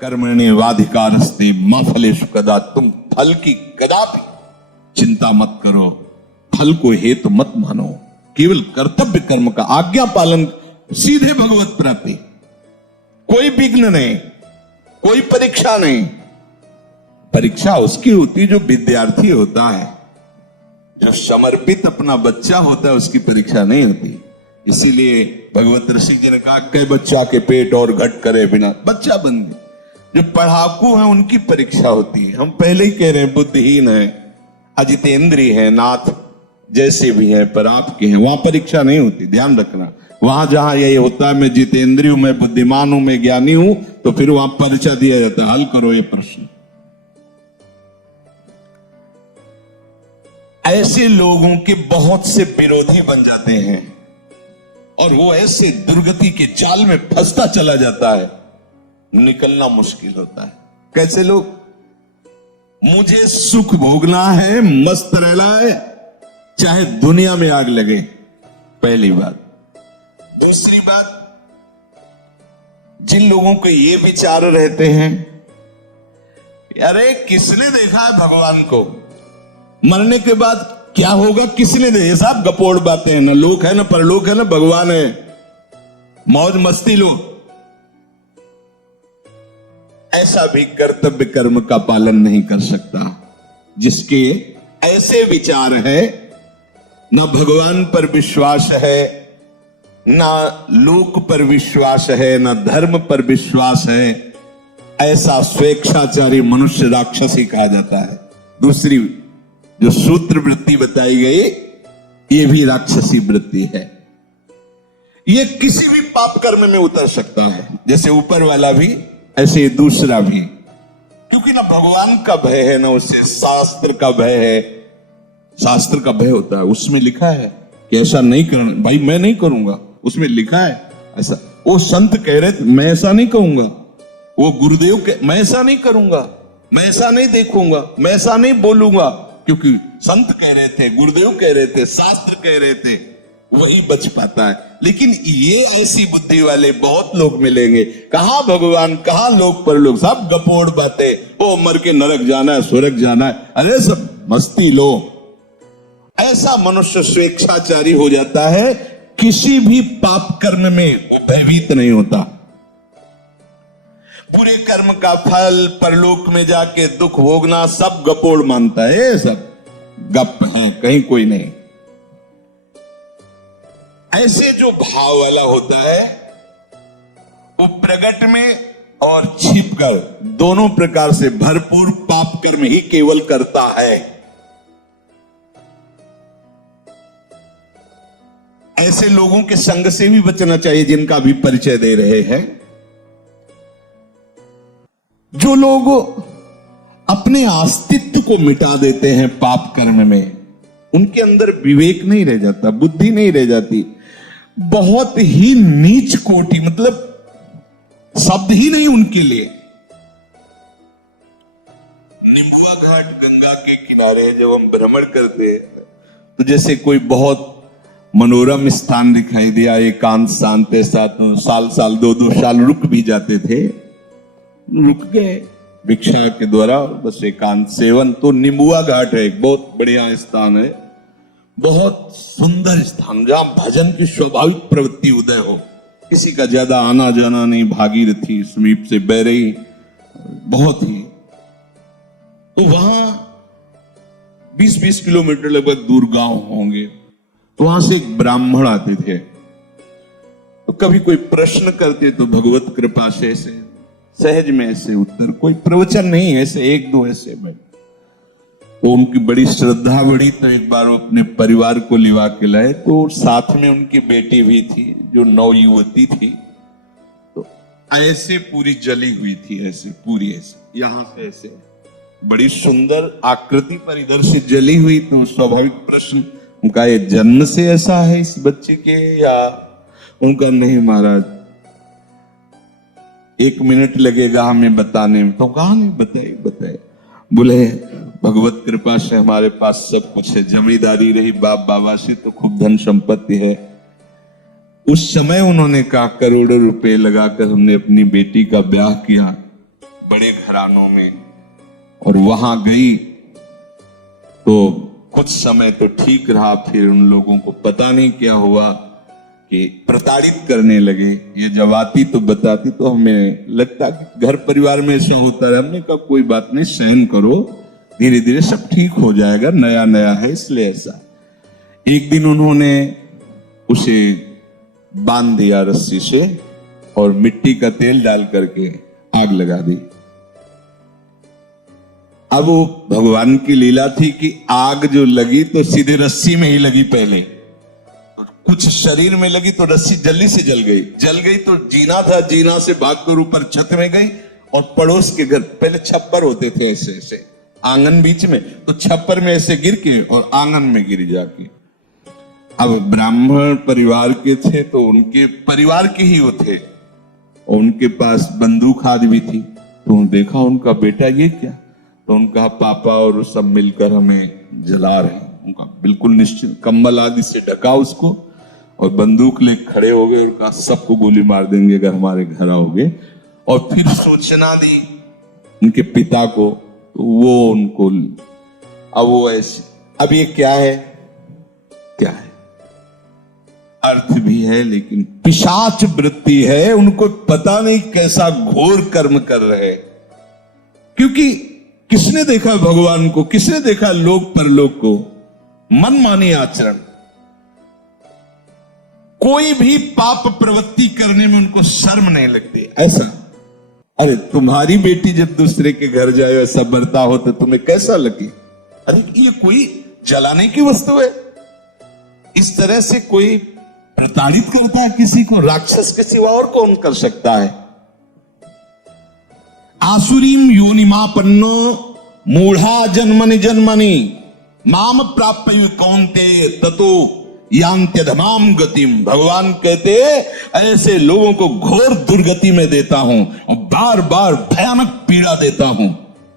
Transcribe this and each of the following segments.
कर्मण्येवाधिकारस्ते मा फलेषु कदाचित्, तुम फल की कदापि चिंता मत करो, फल को हेतु मत मानो, केवल कर्तव्य कर्म का आज्ञा पालन, सीधे भगवत प्राप्ति, कोई विघ्न नहीं, कोई परीक्षा नहीं। परीक्षा उसकी होती जो विद्यार्थी होता है, जो समर्पित अपना बच्चा होता है, उसकी परीक्षा नहीं होती। इसीलिए भगवत ऋषि जी ने कहा कई बच्चा के पेट और घट करे बिना, बच्चा बन गए। जो पढ़ाकू हैं उनकी परीक्षा होती है। हम पहले ही कह रहे हैं बुद्धिहीन है, अजितेंद्रिय है, नाथ जैसे भी है, पर आपके हैं वहां परीक्षा नहीं होती, ध्यान रखना। वहां जहां यही होता है मैं जितेंद्रिय हूं, मैं बुद्धिमान हूं, मैं ज्ञानी हूं, तो फिर वहां परीक्षा दिया जाता है, हल करो ये प्रश्न। ऐसे लोगों के बहुत से विरोधी बन जाते हैं और वो ऐसे दुर्गति के जाल में फंसता चला जाता है, निकलना मुश्किल होता है। कैसे लोग? मुझे सुख भोगना है, मस्त रहना है, चाहे दुनिया में आग लगे, पहली बात। दूसरी बात, जिन लोगों के ये विचार रहते हैं, अरे किसने देखा है भगवान को, मरने के बाद क्या होगा किसने देखा, साहब गपोड़ बातें हैं, ना लोक है ना परलोक है ना भगवान है, मौज मस्ती लो। ऐसा भी कर्तव्य कर्म का पालन नहीं कर सकता। जिसके ऐसे विचार है, ना भगवान पर विश्वास है, ना लोक पर विश्वास है, ना धर्म पर विश्वास है, ऐसा स्वेच्छाचारी मनुष्य राक्षस ही कहा जाता है। दूसरी जो सूत्र वृत्ति बताई गई, ये भी राक्षसी वृत्ति है। ये किसी भी पाप कर्म में उतर सकता है, जैसे ऊपर वाला भी ऐसे दूसरा भी, क्योंकि ना भगवान का भय है, ना उससे शास्त्र का भय है। शास्त्र का भय होता है, उसमें लिखा है कि ऐसा नहीं करना, भाई मैं नहीं करूंगा, उसमें लिखा है ऐसा। वो संत कह रहे थे मैं ऐसा नहीं कहूंगा, वो गुरुदेव मैं ऐसा नहीं करूंगा, मैं ऐसा नहीं देखूंगा, मैं ऐसा नहीं बोलूंगा, क्योंकि संत कह रहे थे, गुरुदेव कह रहे थे, शास्त्र कह रहे थे, वही बच पाता है। लेकिन ये ऐसी बुद्धि वाले बहुत लोग मिलेंगे, कहां भगवान कहां लोक पर लोग, सब गपोड़ बातें, वो मर के नरक जाना है स्वर्ग जाना है, अरे सब मस्ती लो। ऐसा मनुष्य स्वेच्छाचारी हो जाता है, किसी भी पाप कर्म में भयभीत नहीं होता। पूरे कर्म का फल परलोक में जाके दुख भोगना सब गपोड़ मानता है, सब गप है, कहीं कोई नहीं। ऐसे जो भाव वाला होता है, वो प्रकट में और छिपकर दोनों प्रकार से भरपूर पाप कर्म ही केवल करता है। ऐसे लोगों के संग से भी बचना चाहिए, जिनका भी परिचय दे रहे हैं। जो लोग अपने अस्तित्व को मिटा देते हैं पाप कर्म में, उनके अंदर विवेक नहीं रह जाता, बुद्धि नहीं रह जाती। बहुत ही नीच कोटि, मतलब शब्द ही नहीं उनके लिए। निम्बुआ घाट गंगा के किनारे जब हम भ्रमण करते हैं, तो जैसे कोई बहुत मनोरम स्थान दिखाई दिया, एकांत शांत साथ साल 2-2 साल रुक भी जाते थे, रुक गए भिक्षा के द्वारा, बस एकांत सेवन। तो निम्बुआ घाट है, एक बहुत बढ़िया स्थान है, बहुत सुंदर स्थान, जहां भजन की स्वाभाविक प्रवृत्ति उदय हो, किसी का ज्यादा आना जाना नहीं, भागीरथी समीप से बह रही, बहुत ही। तो वहां 20-20 किलोमीटर लगभग दूर गांव होंगे, तो वहां से एक ब्राह्मण आते थे, तो कभी कोई प्रश्न करते तो भगवत कृपा से ऐसे सहज में ऐसे उत्तर, कोई प्रवचन नहीं, ऐसे 1-2 ऐसे में। उनकी बड़ी श्रद्धा बढ़ी, तो एक बार वो अपने परिवार को लिवा के लाए, तो साथ में उनकी बेटी भी थी जो नवयुवती थी, तो ऐसे पूरी जली हुई थी, ऐसे पूरी ऐसे यहां से ऐसे बड़ी सुंदर आकृति पर इधर से जली हुई। तो स्वाभाविक प्रश्न उनका, ये जन्म से ऐसा है इस बच्चे के, या उनका नहीं महाराज 1 मिनट लगेगा हमें बताने में। तो कहा नहीं बताए। बोले भगवत कृपा से हमारे पास सब कुछ है, जमींदारी रही बाप बाबा से, तो खूब धन संपत्ति है। उस समय उन्होंने कहा करोड़ों रुपए लगाकर हमने अपनी बेटी का ब्याह किया, बड़े घरानों में, और वहां गई तो कुछ समय तो ठीक रहा, फिर उन लोगों को पता नहीं क्या हुआ कि प्रताड़ित करने लगे। ये जब आती तो बताती तो हमें लगता कि घर परिवार में ऐसा होता है। हमने कहा कोई बात नहीं, सहन करो, धीरे धीरे सब ठीक हो जाएगा, नया नया है इसलिए ऐसा। एक दिन उन्होंने उसे बांध दिया रस्सी से और मिट्टी का तेल डाल करके आग लगा दी। अब वो भगवान की लीला थी कि आग जो लगी तो सीधे रस्सी में ही लगी, पहले कुछ शरीर में लगी तो रस्सी जल्दी से जल गई तो जीना था, जीना से भागकर ऊपर छत में गई और पड़ोस के घर, पहले छप्पर होते थे ऐसे ऐसे आंगन बीच में, तो छप्पर में ऐसे गिर के और आंगन में गिर जाके। अब ब्राह्मण परिवार के थे तो उनके परिवार के ही वो थे और उनके पास बंदूक आदि भी थी। तो देखा उनका बेटा ये क्या, तो उनका पापा और सब मिलकर हमें जला रहे हैं। उनका बिल्कुल निश्चित कंबल आदि से ढका उसको और बंदूक ले खड़े हो गए और कहा सबको गोली मार देंगे अगर हमारे घर आओगे। और फिर सूचना दी उनके पिता को, तो वो उनको, अब वो ऐसे, अब ये क्या है, क्या है, अर्थ भी है लेकिन पिशाच वृत्ति है, उनको पता नहीं कैसा घोर कर्म कर रहे। क्योंकि किसने देखा भगवान को, किसने देखा लोक परलोक को, मनमानी आचरण, कोई भी पाप प्रवृत्ति करने में उनको शर्म नहीं लगती। ऐसा, अरे तुम्हारी बेटी जब दूसरे के घर जाए ऐसा बर्ताव हो तो तुम्हें कैसा लगे? अरे ये कोई जलाने की वस्तु है? इस तरह से कोई प्रताड़ित करता है किसी को, राक्षस के सिवा और कौन कर सकता है? आसुरीम योनिमापन्नो मूढ़ा जन्मनि जन्मनि माम प्राप्य कौन्तेय ततो यांत्यधमाम गतिम। भगवान कहते ऐसे लोगों को घोर दुर्गति में देता हूं, बार बार भयानक पीड़ा देता हूं,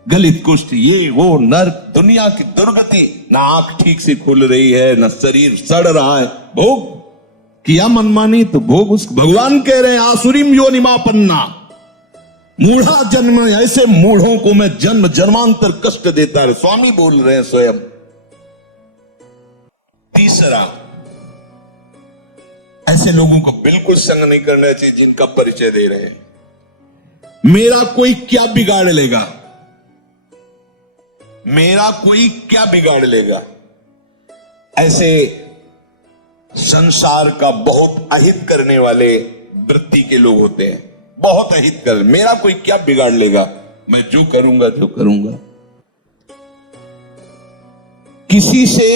गलित कुष्ठ, ये वो नर्क, दुनिया की दुर्गति। ना आंख ठीक से खुल रही है, ना शरीर सड़ रहा है, भोग किया मनमानी तो भोग उसको। भगवान कह रहे हैं आसुरीम योनिमापन्ना मूढ़ा जन्म, ऐसे मूढ़ों को मैं जन्म जन्मांतर कष्ट देता है। स्वामी बोल रहे हैं स्वयं। तीसरा, ऐसे लोगों को बिल्कुल संग नहीं करना चाहिए जिनका परिचय दे रहे हैं। मेरा कोई क्या बिगाड़ लेगा, मेरा कोई क्या बिगाड़ लेगा, ऐसे संसार का बहुत अहित करने वाले वृत्ति के लोग होते हैं। बहुत अहित कर, मेरा कोई क्या बिगाड़ लेगा, मैं जो करूंगा जो करूंगा। किसी से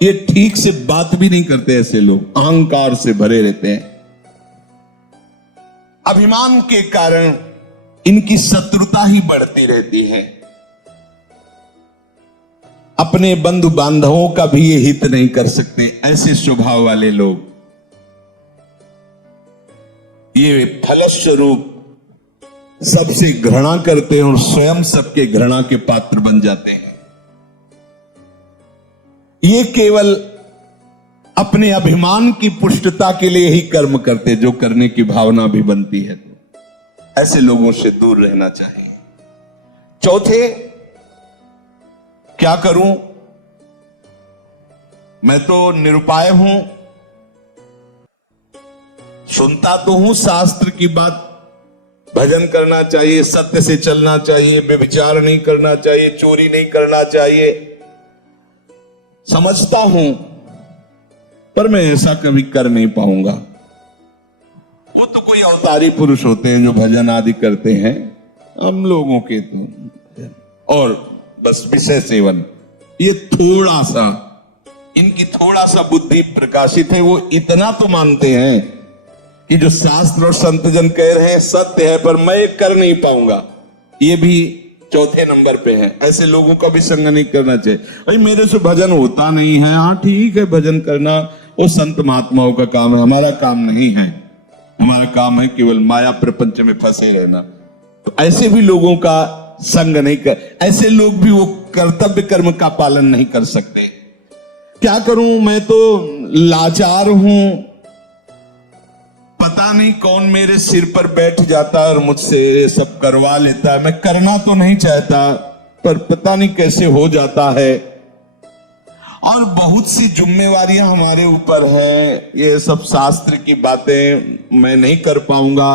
ये ठीक से बात भी नहीं करते, ऐसे लोग अहंकार से भरे रहते हैं। अभिमान के कारण इनकी शत्रुता ही बढ़ती रहती है। अपने बंधु बांधवों का भी ये हित नहीं कर सकते, ऐसे स्वभाव वाले लोग। ये फलस्वरूप सबसे घृणा करते हैं और स्वयं सबके घृणा के पात्र बन जाते हैं। ये केवल अपने अभिमान की पुष्टता के लिए ही कर्म करते, जो करने की भावना भी बनती है। तो ऐसे लोगों से दूर रहना चाहिए। चौथे, क्या करूं, मैं तो निरुपाय हूं, सुनता तो हूं शास्त्र की बात, भजन करना चाहिए, सत्य से चलना चाहिए, व्यभिचार नहीं करना चाहिए, चोरी नहीं करना चाहिए, समझता हूं, पर मैं ऐसा कभी कर नहीं पाऊंगा। वो तो कोई अवतारी पुरुष होते हैं जो भजन आदि करते हैं, हम लोगों के तो और बस विषय सेवन, ये थोड़ा सा, इनकी थोड़ा सा बुद्धि प्रकाशित है। वो इतना तो मानते हैं कि जो शास्त्र और संतजन कह रहे हैं सत्य है, पर मैं कर नहीं पाऊंगा। ये भी चौथे नंबर पे है। ऐसे लोगों का भी संग नहीं करना चाहिए। भाई मेरे से भजन होता नहीं है, हाँ ठीक है, भजन करना वो संत महात्माओं का काम है, हमारा काम नहीं है। हमारा काम है केवल माया प्रपंच में फंसे रहना। तो ऐसे भी लोगों का संग नहीं कर, ऐसे लोग भी वो कर्तव्य कर्म का पालन नहीं कर सकते। क्या करूं, मैं तो लाचार हूं, पता पता नहीं कौन मेरे सिर पर बैठ जाता है और मुझसे ये सब करवा लेता है। मैं करना तो नहीं चाहता, पर पता नहीं कैसे हो जाता है। और बहुत सी जिम्मेवारियां हमारे ऊपर है, ये सब शास्त्र की बातें मैं नहीं कर पाऊंगा।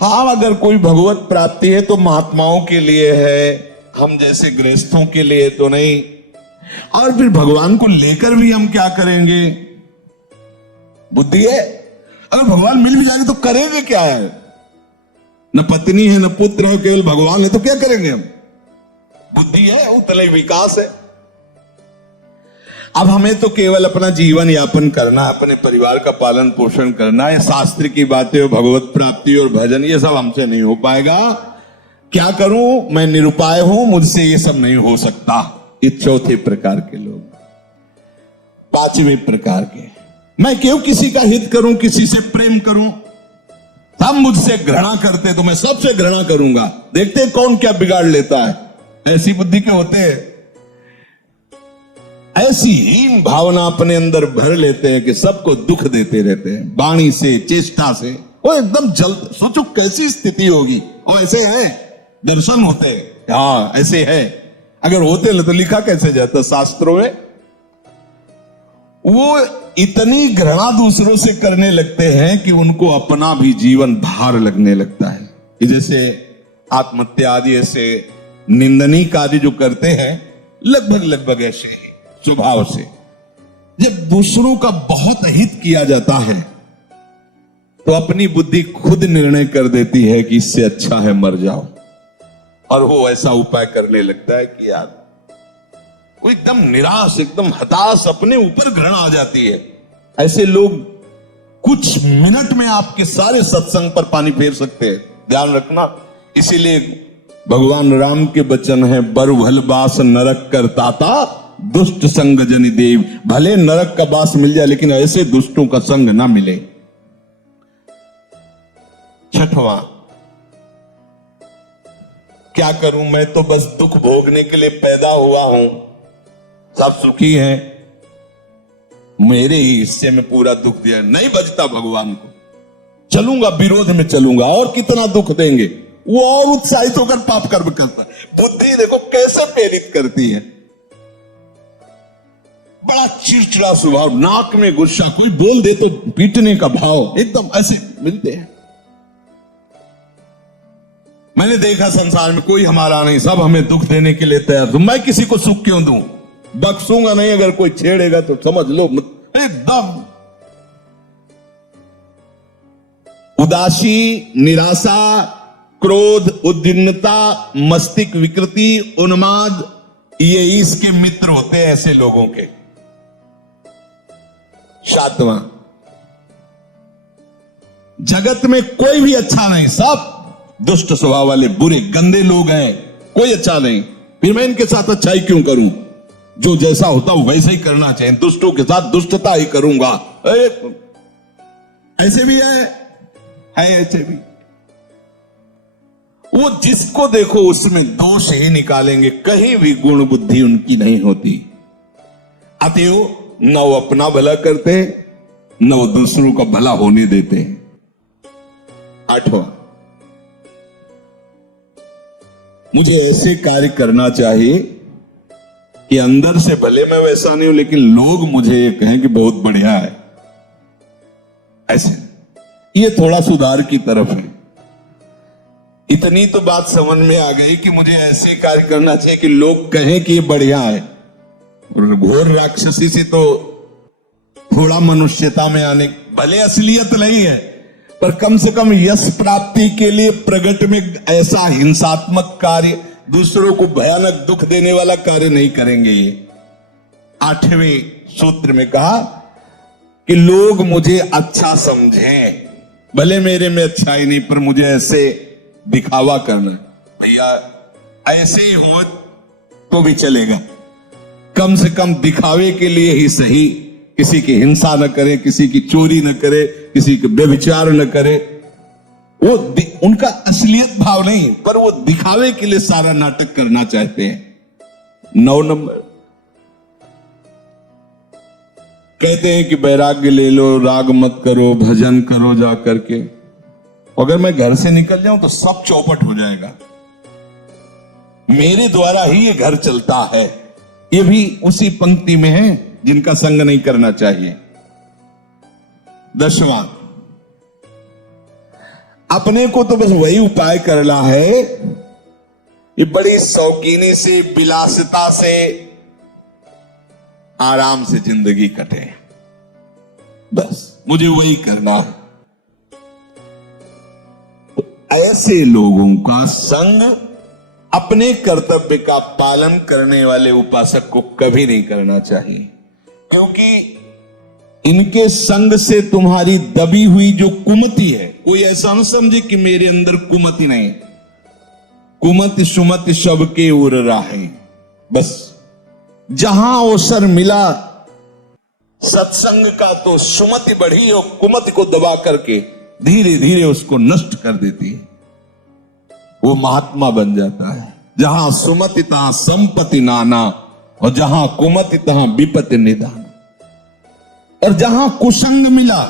हाँ, अगर कोई भगवत प्राप्ति है तो महात्माओं के लिए है, हम जैसे गृहस्थों के लिए तो नहीं। और फिर भगवान को लेकर भी हम क्या करेंगे? बुद्धि है, अगर भगवान मिल भी जाएंगे तो करेंगे क्या है? न पत्नी है न पुत्र है, केवल भगवान है, तो क्या करेंगे हम? बुद्धि है, उतले विकास है। अब हमें तो केवल अपना जीवन यापन करना, अपने परिवार का पालन पोषण करना है। शास्त्र की बातें और भगवत प्राप्ति और भजन ये सब हमसे नहीं हो पाएगा। क्या करूं? मैं निरुपाय हूं, मुझसे ये सब नहीं हो सकता। ये चौथे प्रकार के लोग। पांचवें प्रकार के, मैं क्यों किसी का हित करूं, किसी से प्रेम करूं? सब मुझसे घृणा करते तो मैं सबसे घृणा करूंगा, देखते हैं कौन क्या बिगाड़ लेता है। ऐसी बुद्धि के होते हैं, ऐसी हीन भावना अपने अंदर भर लेते हैं कि सबको दुख देते रहते हैं, वाणी से, चेष्टा से। वो एकदम जल्द, सोचो कैसी स्थिति होगी। वो ऐसे है, दर्शन होते हैं, हाँ ऐसे है। अगर होते तो लिखा कैसे जाता शास्त्रों में? वो इतनी घृणा दूसरों से करने लगते हैं कि उनको अपना भी जीवन भार लगने लगता है। कि जैसे आत्महत्या आदि ऐसे निंदनीय कार्य जो करते हैं, लगभग ऐसे ही स्वभाव से। जब दूसरों का बहुत हित किया जाता है तो अपनी बुद्धि खुद निर्णय कर देती है कि इससे अच्छा है मर जाओ, और वो ऐसा उपाय करने लगता है कि यार वो एकदम निराश, एकदम हताश, अपने ऊपर घृणा आ जाती है। ऐसे लोग कुछ मिनट में आपके सारे सत्संग पर पानी फेर सकते हैं, ध्यान रखना। इसीलिए भगवान राम के वचन है, बर भल बास नरक करताता, दुष्ट संग जनि देव। भले नरक का बास मिल जाए, लेकिन ऐसे दुष्टों का संग ना मिले। छठवां, क्या करूं, मैं तो बस दुख भोगने के लिए पैदा हुआ हूं, सब सुखी हैं, मेरे ही हिस्से में पूरा दुख दिया। नहीं बचता भगवान को, चलूंगा विरोध में चलूंगा, और कितना दुख देंगे। वो और उत्साहित होकर पाप कर्म करता है। बुद्धि देखो कैसे प्रेरित करती है। बड़ा चिड़चिड़ा स्वभाव, नाक में गुस्सा, कोई बोल दे तो पीटने का भाव, एकदम ऐसे मिलते हैं। मैंने देखा संसार में कोई हमारा नहीं, सब हमें दुख देने के लिए तैयार। तो मैं किसी को सुख क्यों दूं? बख्शूंगा नहीं, अगर कोई छेड़ेगा तो समझ लो एकदम। उदासी, निराशा, क्रोध, उद्विग्नता, मस्तिष्क विकृति, उन्माद, ये इसके मित्र होते हैं ऐसे लोगों के। सातवां, जगत में कोई भी अच्छा नहीं, सब दुष्ट स्वभाव वाले बुरे गंदे लोग हैं, कोई अच्छा नहीं। फिर मैं इनके साथ अच्छाई क्यों करूं? जो जैसा होता वो वैसे ही करना चाहिए। दुष्टों के साथ दुष्टता ही करूंगा। ऐसे भी है ऐसे भी। वो जिसको देखो उसमें दोष ही निकालेंगे, कहीं भी गुण बुद्धि उनकी नहीं होती। अतएव न वो अपना भला करते, न वो दूसरों का भला होने देते। आठवां, मुझे ऐसे कार्य करना चाहिए कि अंदर से भले मैं वैसा नहीं हूं, लेकिन लोग मुझे ये कहें कि बहुत बढ़िया है। ऐसे ये थोड़ा सुधार की तरफ है। इतनी तो बात समझ में आ गई कि मुझे ऐसे कार्य करना चाहिए कि लोग कहें कि ये बढ़िया है। और घोर राक्षसी से तो थोड़ा मनुष्यता में आने, भले असलियत नहीं है, पर कम से कम यश प्राप्ति के लिए प्रगट में ऐसा हिंसात्मक कार्य, दूसरों को भयानक दुख देने वाला कार्य नहीं करेंगे। ये आठवें सूत्र में कहा कि लोग मुझे अच्छा समझें, भले मेरे में अच्छाई नहीं, पर मुझे ऐसे दिखावा करना। भैया ऐसे ही हो तो भी चलेगा, कम से कम दिखावे के लिए ही सही। किसी की हिंसा न करे, किसी की चोरी न करे, किसी के व्यभिचार न करे। वो उनका असलियत भाव नहीं, पर वो दिखावे के लिए सारा नाटक करना चाहते हैं। 9 नंबर, कहते हैं कि वैराग्य ले लो, राग मत करो, भजन करो जा करके। अगर मैं घर से निकल जाऊं तो सब चौपट हो जाएगा, मेरे द्वारा ही ये घर चलता है। ये भी उसी पंक्ति में है जिनका संग नहीं करना चाहिए। 10वां, अपने को तो बस वही उपाय करना है, ये बड़ी शौकीनी से, विलासिता से आराम से जिंदगी कटे, बस मुझे वही करना है। तो ऐसे लोगों का संग अपने कर्तव्य का पालन करने वाले उपासक को कभी नहीं करना चाहिए, क्योंकि इनके संग से तुम्हारी दबी हुई जो कुमति है, कोई ऐसा न समझे कि मेरे अंदर कुमति नहीं, कुमति सुमति सबके उर राहे। बस जहां अवसर मिला सत्संग का तो सुमति बढ़ी और कुमति को दबा करके धीरे धीरे उसको नष्ट कर देती है, वो महात्मा बन जाता है। जहां सुमति तहां संपत्ति नाना और जहां कुमति तहां विपत्ति निदान। और जहां कुसंग मिला,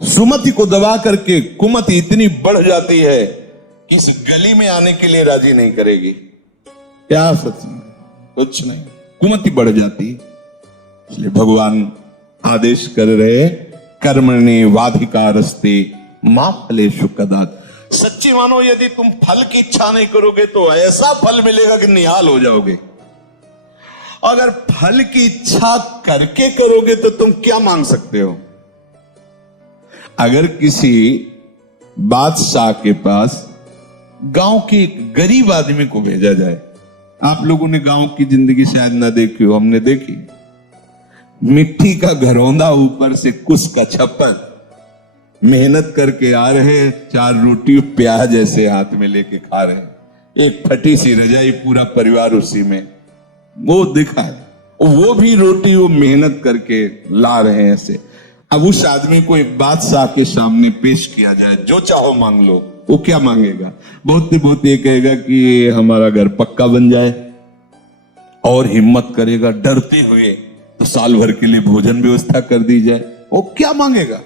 सुमति को दबा करके कुमति इतनी बढ़ जाती है कि इस गली में आने के लिए राजी नहीं करेगी। क्या सत्संग, कुछ नहीं, कुमति बढ़ जाती है। इसलिए भगवान आदेश कर रहे, कर्मणे वाधिकारस्ते मां फलेषु कदाचित्। सच्ची मानो, यदि तुम फल की इच्छा नहीं करोगे तो ऐसा फल मिलेगा कि निहाल हो जाओगे। अगर फल की इच्छा करके करोगे तो तुम क्या मांग सकते हो? अगर किसी बादशाह के पास गांव के एक गरीब आदमी को भेजा जाए, आप लोगों ने गांव की जिंदगी शायद ना देखी हो, हमने देखी। मिट्टी का घरौंदा, ऊपर से कुस का छप्पर, मेहनत करके आ रहे, 4 रोटी प्याज ऐसे हाथ में लेके खा रहे, एक फटी सी रजाई, पूरा परिवार उसी में, वो दिखा है। वो भी रोटी वो मेहनत करके ला रहे हैं ऐसे। अब उस आदमी को एक बादशाह के सामने पेश किया जाए, जो चाहो मांग लो, वो क्या मांगेगा? बहुत ये कहेगा कि हमारा घर पक्का बन जाए, और हिम्मत करेगा डरते हुए तो साल भर के लिए भोजन व्यवस्था कर दी जाए। वो क्या मांगेगा?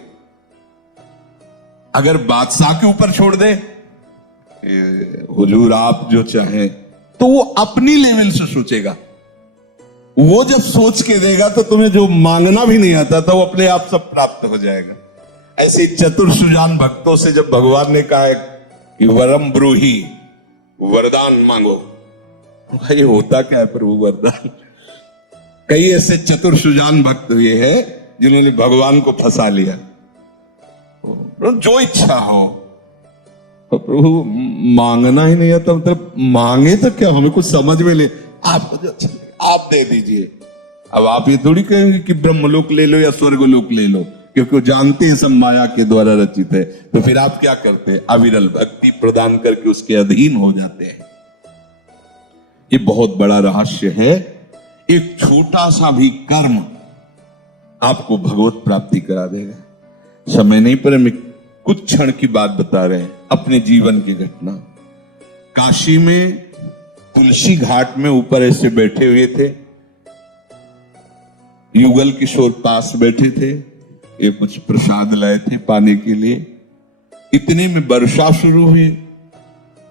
अगर बादशाह के ऊपर छोड़ दे, हुजूर आप जो चाहें, तो वो अपनी लेवल से सोचेगा। वो जब सोच के देगा तो तुम्हें जो मांगना भी नहीं आता था वो अपने आप सब प्राप्त हो जाएगा। ऐसे चतुर सुजान भक्तों से जब भगवान ने कहा है कि वरम ब्रूहि, वरदान मांगो, भाई होता क्या है प्रभु वरदान? कई ऐसे चतुर सुजान भक्त हुए हैं जिन्होंने भगवान को फंसा लिया। जो इच्छा हो, तो प्रभु मांगना ही नहीं आता, मतलब मांगे तो क्या, हमें कुछ समझ में ले, आपको जो अच्छा आप दे दीजिए। अब आप ये थोड़ी कहेंगे कि ब्रह्मलोक ले लो या स्वर्गलोक ले लो, क्योंकि वो जानते हैं सब माया के द्वारा रचित है। तो फिर आप क्या करते हैं? अविरल भक्ति प्रदान करके उसके अधीन हो जाते हैं। ये बहुत बड़ा रहस्य है। एक छोटा सा भी कर्म आपको भगवत प्राप्ति करा देगा। समय नहीं, पर हम कुछ क्षण की बात बता रहे हैं, अपने जीवन की घटना। काशी में तुलसी घाट में ऊपर ऐसे बैठे हुए थे, युगल किशोर पास बैठे थे, ये कुछ प्रसाद लाए थे पाने के लिए। इतने में वर्षा शुरू हुई,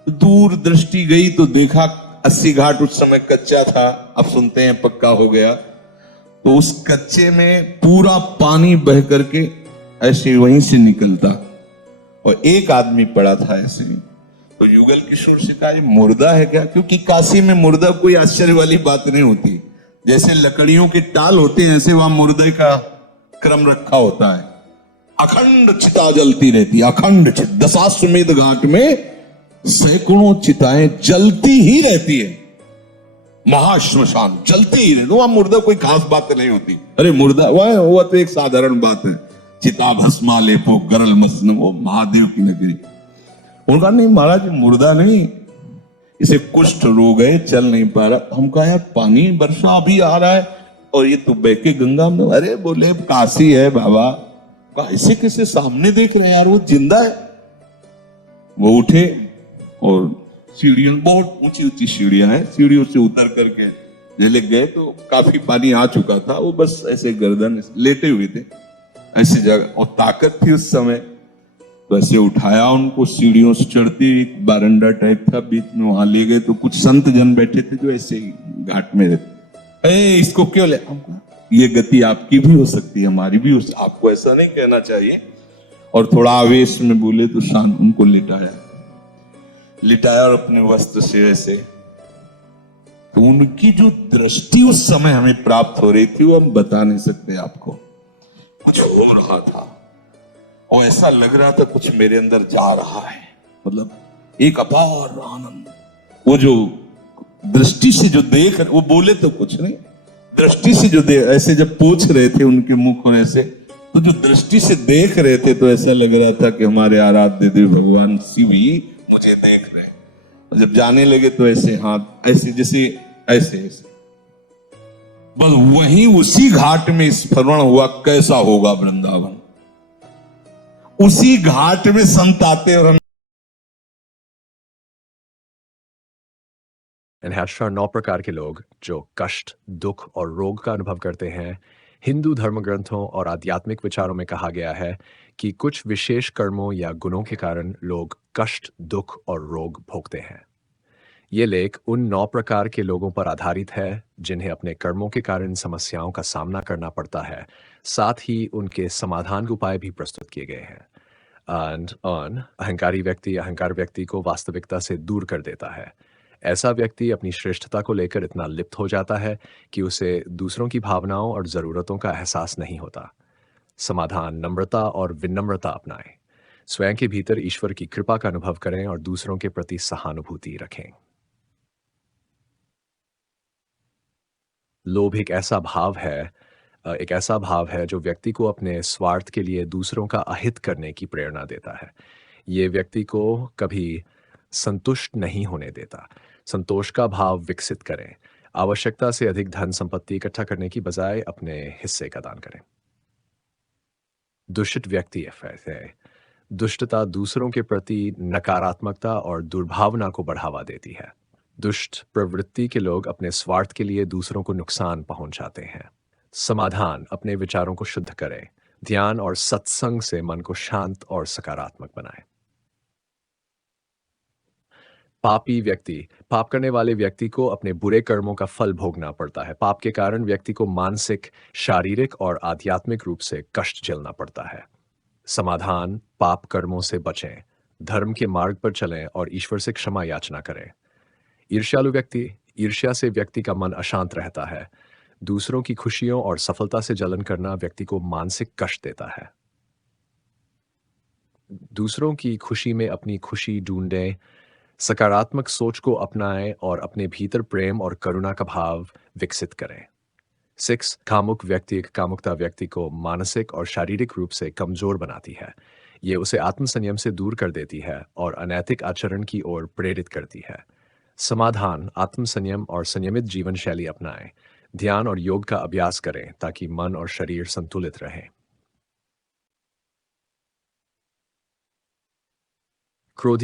दूर दृष्टि गई तो देखा 80 घाट उस समय कच्चा था, अब सुनते हैं पक्का हो गया। तो उस कच्चे में पूरा पानी बह करके ऐसे वहीं से निकलता, और एक आदमी पड़ा था ऐसे। तो युगल किशोर से कहा, ये मुर्दा है क्या? क्योंकि काशी में मुर्दा कोई आश्चर्य वाली बात नहीं होती। जैसे लकड़ियों के टाल होते हैं, ऐसे वहां मुर्दे का क्रम रखा होता है। अखंड चिता जलती रहती, अखंड चिता। दशाश्वमेध घाट में सैकड़ों चिताएं जलती ही रहती है, महाश्मशान जलती ही रहती। वहां मुर्दा कोई खास बात नहीं होती। अरे मुर्दा वह तो एक साधारण बात है, चिता भस्मा लेपो गरल मसन, वो महादेव की नगरी। उनका नहीं महाराज, मुर्दा नहीं, इसे कुष्ठ रोग है, चल नहीं पा रहा। हम कहा यार पानी वर्षा अभी आ रहा है और ये तो बह के गंगा में। अरे बोले काशी है बाबा। ऐसे कैसे सामने देख रहे हैं यार, वो जिंदा है। वो उठे और सीढ़ियां, बहुत ऊंची ऊंची सीढ़ियां हैं, सीढ़ियों से उतर करके जले गए तो काफी पानी आ चुका था, वो बस ऐसे गर्दन लेटे हुए थे ऐसी जगह, और ताकत थी उस समय, तो ऐसे उठाया उनको, सीढ़ियों से चढ़ती, एक बारंडा टाइप था बीच में, वहां ले गए तो कुछ संत जन बैठे थे जो ऐसे ही घाट में रहते। इसको क्यों ले, ये गति आपकी भी हो सकती है, हमारी भी हो सकती, आपको ऐसा नहीं कहना चाहिए। और थोड़ा आवेश में बोले तो शांत उनको लिटाया और अपने वस्त्र से ऐसे, तो उनकी जो दृष्टि उस समय हमें प्राप्त हो रही थी वो हम बता नहीं सकते आपको। कुछ हो रहा था और ऐसा लग रहा था कुछ मेरे अंदर जा रहा है, मतलब एक अपार आनंद। वो जो दृष्टि से जो देख, वो बोले तो कुछ नहीं, दृष्टि से जो देख, ऐसे जब पूछ रहे थे उनके मुख होने से, तो जो दृष्टि से देख रहे थे तो ऐसा लग रहा था कि हमारे आराध्य देव भगवान शिव ही मुझे देख रहे हैं। और जब जाने लगे तो ऐसे हाथ ऐसे जैसे ऐसे ऐसे, बस वहीं उसी घाट में स्मरण हुआ कैसा होगा वृंदावन, उसी घाट में संत आते और शास्त्र 9 प्रकार के लोग जो कष्ट, दुख और रोग का अनुभव करते हैं। हिंदू धर्म ग्रंथों और आध्यात्मिक विचारों में कहा गया है कि कुछ विशेष कर्मों या गुणों के कारण लोग कष्ट, दुख और रोग भोगते हैं। ये लेख उन 9 प्रकार के लोगों पर आधारित है जिन्हें अपने कर्मों के कारण समस्याओं का सामना करना पड़ता है। साथ ही उनके समाधान के उपाय भी प्रस्तुत किए गए हैं। अहंकारी व्यक्ति अहंकार व्यक्ति को वास्तविकता से दूर कर देता है। ऐसा व्यक्ति अपनी श्रेष्ठता को लेकर इतना लिप्त हो जाता है कि उसे दूसरों की भावनाओं और ज़रूरतों का एहसास नहीं होता। समाधान, नम्रता और विनम्रता अपनाएं। स्वयं के भीतर ईश्वर की कृपा का अनुभव करें और दूसरों के प्रति सहानुभूति रखें। लोभ एक ऐसा भाव है जो व्यक्ति को अपने स्वार्थ के लिए दूसरों का अहित करने की प्रेरणा देता है। ये व्यक्ति को कभी संतुष्ट नहीं होने देता। संतोष का भाव विकसित करें। आवश्यकता से अधिक धन संपत्ति इकट्ठा करने की बजाय अपने हिस्से का दान करें। दुष्ट व्यक्ति है। दुष्टता दूसरों के प्रति नकारात्मकता और दुर्भावना को बढ़ावा देती है। दुष्ट प्रवृत्ति के लोग अपने स्वार्थ के लिए दूसरों को नुकसान पहुंचाते हैं। समाधान, अपने विचारों को शुद्ध करें। ध्यान और सत्संग से मन को शांत और सकारात्मक बनाएं। पाप करने वाले व्यक्ति को अपने बुरे कर्मों का फल भोगना पड़ता है। पाप के कारण व्यक्ति को मानसिक, शारीरिक और आध्यात्मिक रूप से कष्ट झेलना पड़ता है। समाधान, पाप कर्मों से बचें, धर्म के मार्ग पर चलें और ईश्वर से क्षमा याचना करें। ईर्ष्या से व्यक्ति का मन अशांत रहता है। दूसरों की खुशियों और सफलता से जलन करना व्यक्ति को मानसिक कष्ट देता है। दूसरों की खुशी में अपनी खुशी ढूंढें, सकारात्मक सोच को अपनाएं और अपने भीतर प्रेम और करुणा का भाव विकसित करें। 6. कामुकता व्यक्ति को मानसिक और शारीरिक रूप से कमजोर बनाती है। ये उसे आत्मसंयम से दूर कर देती है और अनैतिक आचरण की ओर प्रेरित करती है। समाधान, आत्मसंयम और संयमित जीवन शैली अपनाएं। ध्यान और योग का अभ्यास करें ताकि मन और शरीर संतुलित रहें। क्रोध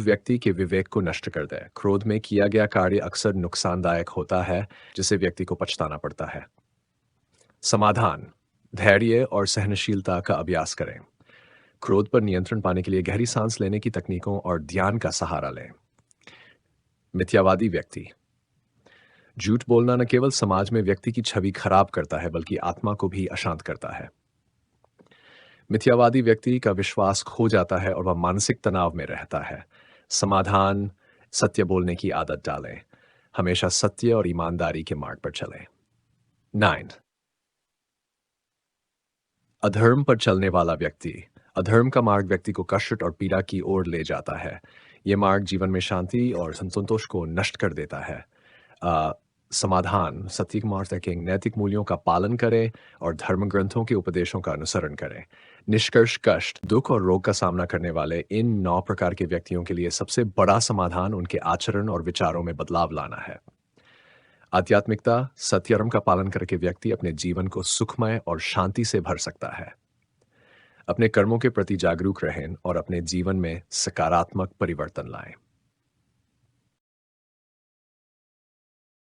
व्यक्ति के विवेक को नष्ट कर दे। क्रोध में किया गया कार्य अक्सर नुकसानदायक होता है, जिसे व्यक्ति को पछताना पड़ता है। समाधान, धैर्य और सहनशीलता का अभ्यास करें। क्रोध पर नियंत्रण पाने के लिए गहरी सांस लेने की तकनीकों और ध्यान का सहारा लें। मिथ्यावादी व्यक्ति, झूठ बोलना न केवल समाज में व्यक्ति की छवि खराब करता है, बल्कि आत्मा को भी अशांत करता है। मिथ्यावादी व्यक्ति का विश्वास खो जाता है और वह मानसिक तनाव में रहता है। समाधान, सत्य बोलने की आदत डालें। हमेशा सत्य और ईमानदारी के मार्ग पर चलें। 9. अधर्म पर चलने वाला व्यक्ति। अधर्म का मार्ग व्यक्ति को कष्ट और पीड़ा की ओर ले जाता है। यह मार्ग जीवन में शांति और संतोष को नष्ट कर देता है। समाधान, सत्य मार्ग रखें, नैतिक मूल्यों का पालन करें और धर्म ग्रंथों के उपदेशों का अनुसरण करें। निष्कर्ष, कष्ट, दुख और रोग का सामना करने वाले इन 9 प्रकार के व्यक्तियों के लिए सबसे बड़ा समाधान उनके आचरण और विचारों में बदलाव लाना है। आध्यात्मिकता, सत्यधर्म का पालन करके व्यक्ति अपने जीवन को सुखमय और शांति से भर सकता है। अपने कर्मों के प्रति जागरूक रहें और अपने जीवन में सकारात्मक परिवर्तन लाएं।